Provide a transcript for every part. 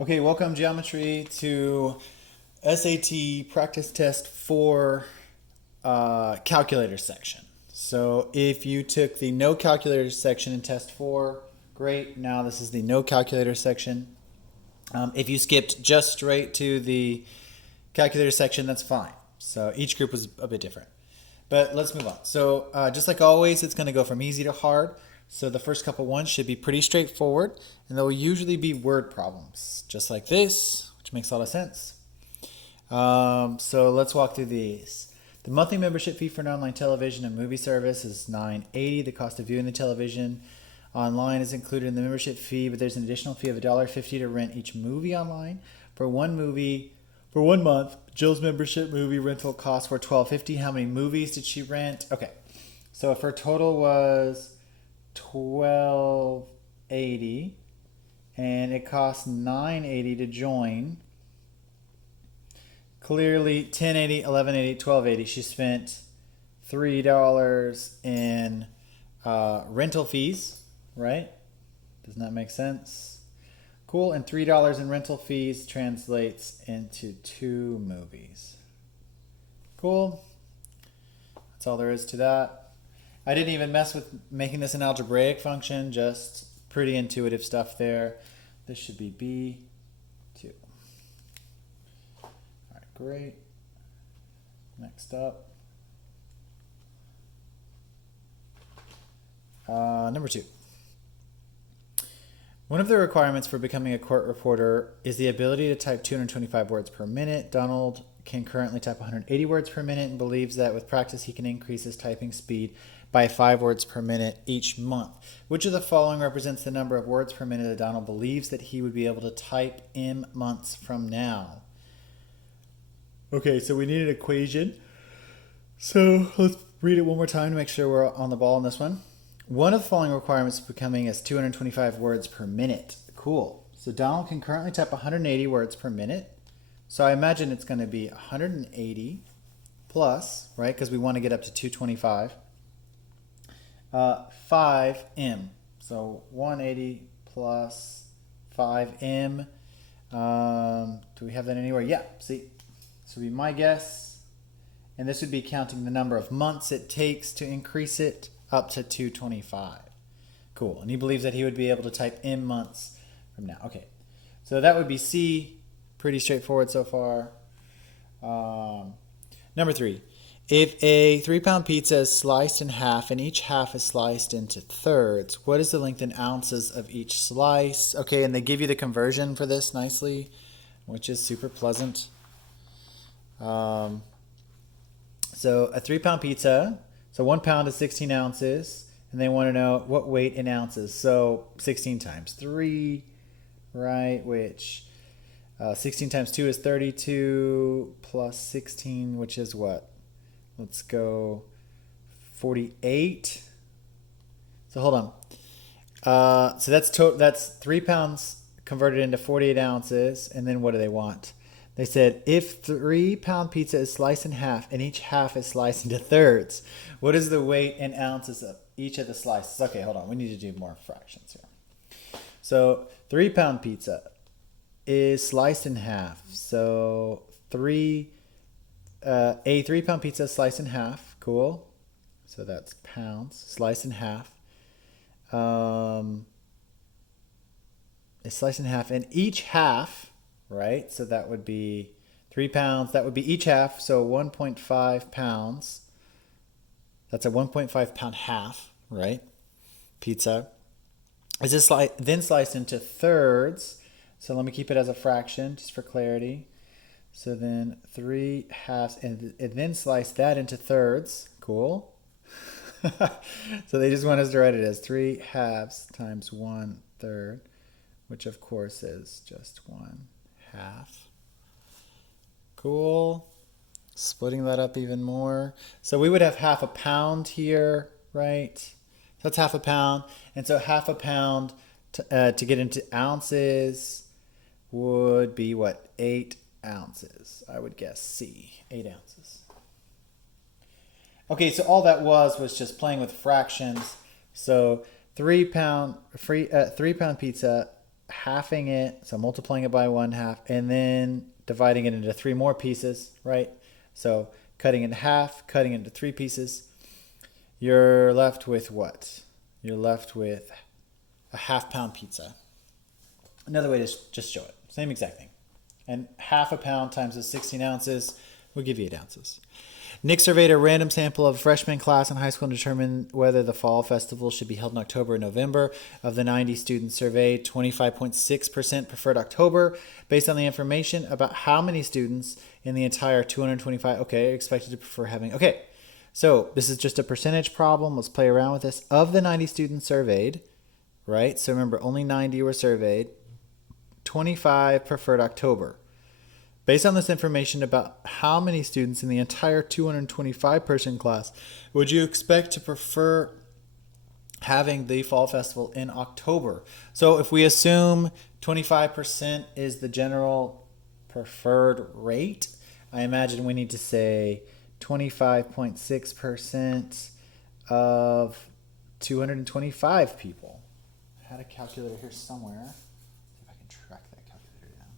Okay, welcome Geometry to SAT practice test 4 calculator section. So if you took the no calculator section in test 4, great. Now this is the no calculator section. If you skipped just straight to the calculator section, that's fine. So each group was a bit different. But let's move on. So just like always, it's going to go from easy to hard. So the first couple ones should be pretty straightforward, and they'll usually be word problems, just like this, which makes a lot of sense. So let's walk through these. The monthly membership fee for an online television and movie service is $9.80. The cost of viewing the television online is included in the membership fee, but there's an additional fee of $1.50 to rent each movie online. For one month, Jill's membership movie rental costs were $12.50. How many movies did she rent? Okay, so if her total was $12.80 and it costs $9.80 to join, clearly $10.80, $11.80, $12.80. She spent $3 in rental fees, right? Doesn't that make sense? Cool. And $3 in rental fees translates into 2 movies. Cool. That's all there is to that. I didn't even mess with making this an algebraic function, just pretty intuitive stuff there. This should be B2. All right, great. Next up. Number 2. One of the requirements for becoming a court reporter is the ability to type 225 words per minute. Donald can currently type 180 words per minute and believes that with practice he can increase his typing speed by 5 words per minute each month. Which of the following represents the number of words per minute that Donald believes that he would be able to type in months from now? Okay, so we need an equation. So let's read it one more time to make sure we're on the ball on this one. One of the following requirements of becoming is 225 words per minute. Cool. So Donald can currently type 180 words per minute. So I imagine it's going to be 180 plus, right? Because we want to get up to 225. 5M. So 180 plus 5M. Do we have that anywhere? Yeah, see. This would be my guess. And this would be counting the number of months it takes to increase it up to 225. Cool. And he believes that he would be able to type in months from now. Okay. So that would be C. Pretty straightforward so far. Number 3. If a 3-pound pizza is sliced in half and each half is sliced into thirds, what is the length in ounces of each slice? Okay, and they give you the conversion for this nicely, which is super pleasant. So a 3-pound pizza, so 1 pound is 16 ounces, and they want to know what weight in ounces. So 16 times 3, right, which 16 times 2 is 32, plus 16, which is what? Let's go 48. So hold on. So that's 3 pounds converted into 48 ounces, and then what do they want? They said if 3-pound pizza is sliced in half and each half is sliced into thirds, what is the weight in ounces of each of the slices? Okay, hold on. We need to do more fractions here. So 3-pound pizza is sliced in half. So a 3-pound pizza is sliced in half. Cool. So that's pounds sliced in half. It's sliced in half, and each half, right? So that would be 3 pounds. That would be each half. So 1.5 pounds. That's a 1.5 pound half, right? Pizza. Is this then sliced into thirds? So let me keep it as a fraction just for clarity. So then 3 halves, and then slice that into thirds. Cool. So they just want us to write it as 3 halves times 1/3, which of course is just 1/2. Cool. Splitting that up even more. So we would have half a pound here, right? So that's half a pound. And so half a pound to get into ounces would be what? 8 ounces. I would guess C. 8 ounces. Okay, so all that was just playing with fractions. So 3 pound 3 pound pizza halving it, so multiplying it by 1/2, and then dividing it into 3 more pieces, right? So cutting it in half, cutting it into 3 pieces, you're left with what? You're left with a half-pound pizza. Another way to just show it, same exact thing. And half a pound times the 16 ounces will give you 8 ounces. Nick surveyed a random sample of freshman class in high school and determined whether the fall festival should be held in October or November. Of the 90 students surveyed, 25.6% preferred October. Based on the information about how many students in the entire 225, expected to prefer having, so this is just a percentage problem. Let's play around with this. Of the 90 students surveyed, right? So remember, only 90 were surveyed. 25 preferred October. Based on this information about how many students in the entire 225 person class would you expect to prefer having the fall festival in October? So if we assume 25% is the general preferred rate, I imagine we need to say 25.6% of 225 people. I had a calculator here somewhere. See if I can track that calculator down.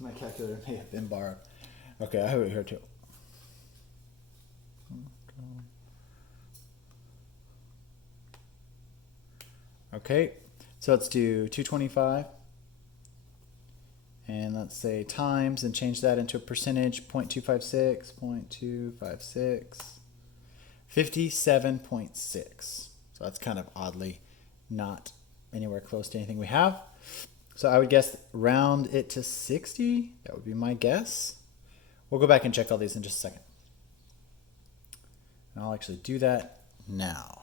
My calculator may have been borrowed. Okay, I have it here too. Okay, so let's do 225. And let's say times and change that into a percentage, 0.256, 57.6. So that's kind of oddly not anywhere close to anything we have. So I would guess round it to 60. That would be my guess. We'll go back and check all these in just a second. And I'll actually do that now.